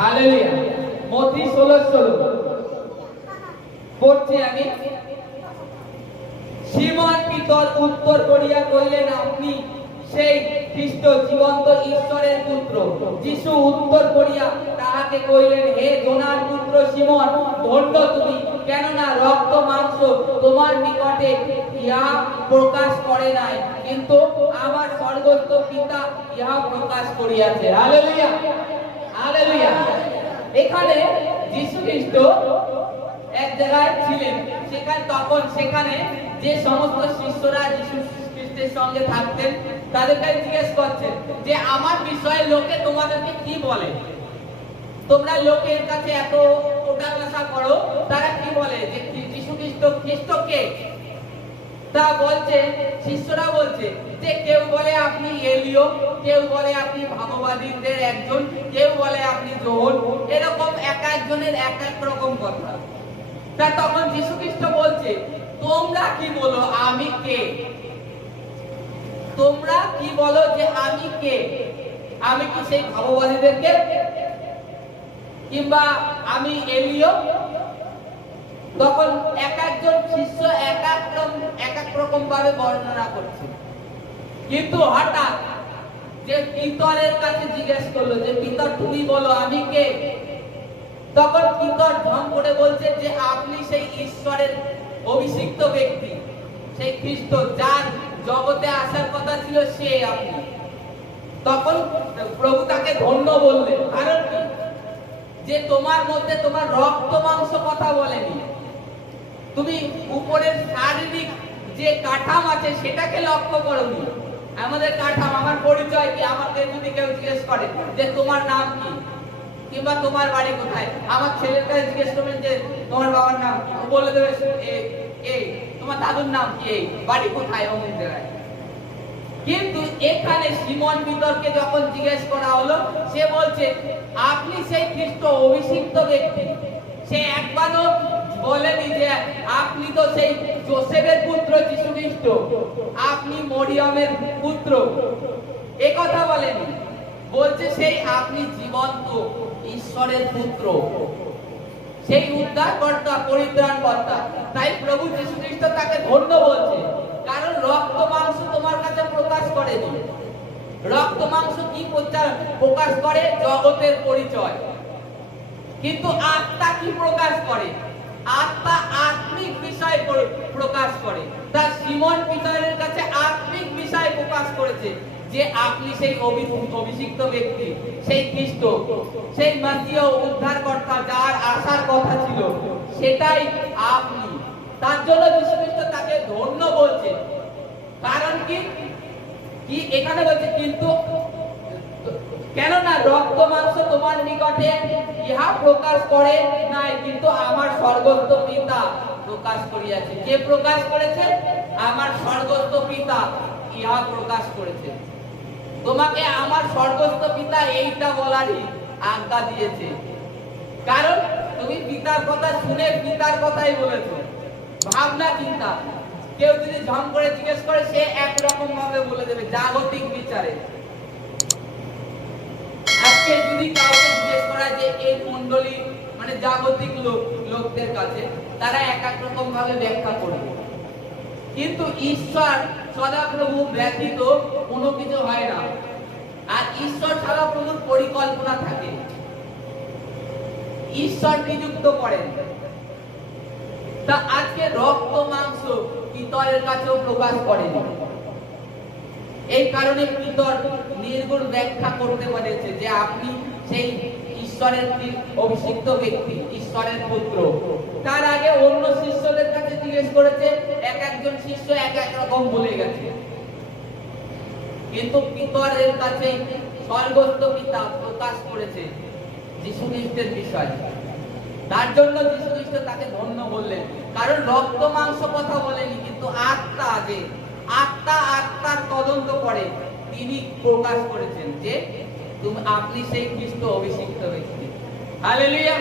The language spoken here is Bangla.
হালেলুয়া। মথি 16:16 পড়ছি আমি। সিমন পিতর উত্তর করিয়া কহিলেন, আপনি সেই খ্রিস্ট জীবন্ত ঈশ্বরের পুত্র। যিশু উত্তর করিয়া তাহাকে কহিলেন, হে যোনার পুত্র সিমন, ধন্য তুমি, কেননা রক্ত মাংস তোমার নিকটে ইহা প্রকাশ করে নাই, কিন্তু আমার স্বর্গস্থ পিতা ইহা প্রকাশ করিয়াছে। Hallelujah, hallelujah. এখানে যিশু খ্রিস্ট এক জায়গায় ছিলেন, সেখানে যে সমস্ত শিষ্যরা যিশু খ্রিস্টের সঙ্গে থাকতেন তাদেরকে জিজ্ঞেস করছেন যে আমার বিষয়ে লোকে তোমাদেরকে কি বলে, তোমরা লোকের কাছে এত ওঠাবসা করো, তারা কি বলে যে যিশু খ্রিস্ট কে? তা বলছে, শিষ্যরা বলছে যে কেউ বলে আপনি এলিয়, কেউ বলে আপনি ভাববাদীদের একজন, কেউ বলে আপনি যোহন, এরকম এক একজনের এক এক রকম কথা। তা তখন যিশু খ্রিস্ট বলছে, তোমরা কি বলো আমি কে? তোমরা কি বলো যে আমি কে? আমি কি সেই ভাববাদীদেরকে, কিংবা আমি এলিয়? তখন এক একজন শিষ্য এক এক রকম ভাবে বর্ণনা করছে। কিন্তু হঠাৎ যে পিতরের কাছে জিজ্ঞেস করলো যে পিতর তুমি বলো আমি কে? তখন পিতর ঢং করে বলছে যে আপনি সেই ঈশ্বরের অভিষিক্ত ব্যক্তি, সেই খ্রিস্ট, যার জগতে আসার কথা ছিল সে আপনি। তখন প্রভু তাকে ধন্য বললেন, কারণ কি? যে তোমার মধ্যে তোমার রক্ত মাংস কথা বলেনি, তুমি উপরের শারীরিক যে কাঠাম আছে সেটাকে লক্ষ্য করোনি। আমাদের কাঠাম, আমার পরিচয় কি? আমাকে যদি কেউ জিজ্ঞেস করে যে তোমার নাম কি, কিংবা তোমার বাড়ি কোথায়, আমার ছেলের কাছে জিজ্ঞেস করবেন যে তোমার বাবার নাম কি, বলে দেবে এই। তোমার দাদুর নাম কি, এই বাড়ি কোথায়, অমুক জায়গায়। কিন্তু এখানে সিমন পিতরকে যখন জিজ্ঞেস করা হলো, সে বলছে আপনি সেই খ্রিস্ট অভিষিক্ত ব্যক্তি। সে একবারও বলেনি যে আপনি তো সেই যোসেফের পুত্র যিশু খ্রিস্ট, আপনি মরিয়মের পুত্র, এ কথা বলেনি। বলছে সেই আপনি জীবন্ত ঈশ্বরের পুত্র, সেই উদ্ধারকর্তা, পরিত্রাণকর্তা। তাই প্রভু যিশু খ্রিস্ট তাকে ধন্য বলছে, কারণ রক্ত মাংস তোমার কাছে প্রকাশ করেনি। রক্ত মাংস কি প্রকাশ করে? জগতের পরিচয়। কিন্তু আত্মা কি প্রকাশ করে? আত্মা আত্মিক বিষয় প্রকাশ করে। তা সিমন পিতরের কাছে আত্মিক বিষয় প্রকাশ করেছে যে আপনি সেই অভিষিক্ত ব্যক্তি, সেই খ্রিস্ট, সেই মাসিয়া উদ্ধারকর্তা, যার আসার কথা ছিল সেটাই আপনি। তার জন্য যিশু খ্রিস্ট তাকে ধন্য বলছে। কারণ কি? এখানে বলছে কিন্তু কেননা রক্ত মাংস তোমার নিকটে ইহা প্রকাশ করে নাই, কিন্তু আমার স্বর্গস্থ পিতা প্রকাশ করিয়াছে। কে প্রকাশ করেছে? আমার স্বর্গস্থ পিতা ইহা প্রকাশ করেছে। তোমাকে আমার স্বর্গস্থ পিতা এইটা বলারই আজ্ঞা দিয়েছে, কারণ তুমি পিতার কথা শুনে পিতার কথাই বলেছো। ভাবনা চিন্তা, কেউ যদি ঝম করে জিজ্ঞেস করে, সে একরকম ভাবে বলে দেবে জাগতিক বিচারে। আজকে যদি কাউকে জিজ্ঞেস করা যে এই মণ্ডলী মানে জাগতিক লোকদের কাছে, তারা এক এক রকম ভাবে ব্যাখ্যা করবে। কিন্তু ঈশ্বর সদাপ্রভু ব্যতীত কোনো কিছু হয় না, আর ঈশ্বর সদাপ্রভুর পরিকল্পনা থাকে, ঈশ্বর নিযুক্ত করেন। তা আজকে রক্ত মাংস পিতরের কাছেও প্রকাশ করেনি। এই কারণে পিতর নির্গুণ ব্যাখ্যা করতে পেরেছে যে আপনি সেই ঈশ্বরের অভিষিক্ত ব্যক্তি, ঈশ্বরের পুত্র। তার আগে অন্য শিষ্যদের কাছে জিজ্ঞেস করেছে, এক একজন শিষ্য এক এক রকম বলে গেছে। কিন্তু পিতরের কাছে স্বর্গস্থ পিতা প্রকাশ করেছে যিশু খ্রিস্টের বিষয়। তার জন্য যিশু খ্রিস্ট তাকে ধন্য বললেন, কারণ রক্ত মাংস কথা বলেনি, কিন্তু আত্মা, যে আত্মার তদন্ত করে, তিনি প্রকাশ করেছেন যে আপনি সেই খ্রিস্ট অভিষিক্ত ব্যক্তি। হালেলুয়া।